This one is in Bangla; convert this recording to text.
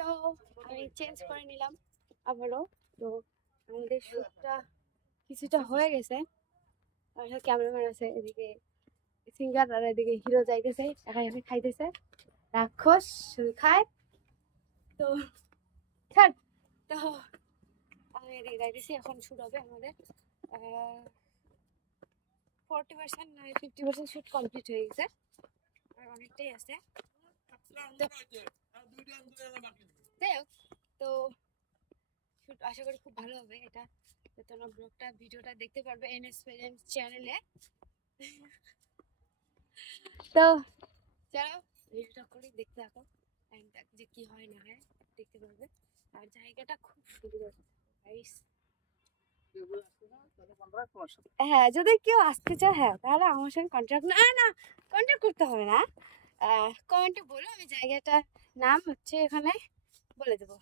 তো আমি চেঞ্জ করে নিলাম আবারও। তো আমাদের শ্যুটটা কিছুটা হয়ে গেছে। আমার ক্যামেরাম্যান আছে এদিকে, সিঙ্গার, আর এদিকে হিরো যাইতেছে, একা একা খাইতেছে, রাক্ষস শুধু খায়। তো ছাড়, তো আমি এদিকে যাইতেছি, এখন শ্যুট হবে আমাদের 40% না 50% শ্যুট কমপ্লিট হয়ে গেছে, আর অনেকটাই আছে। যাই হোক, তো শ্যুট আশা করি খুব ভালো হবে। এটা তোমরা ভিডিওটা দেখতে পারবে এনএস ফিল্মস চ্যানেলে। তো চলো ভিডিওটা করি, দেখতে থাকো, যে কি হয় না হয় দেখতে পারবে। আর জায়গাটা খুব সুন্দর গাইস। হ্যাঁ, যদি কেউ আসতে চায়, হ্যাঁ, তাহলে আমার সঙ্গে কন্ট্যাক্ট করতে হবে না, কমেন্টে বলো, আমি জায়গাটার নাম হচ্ছে এখানে বলে দেবো।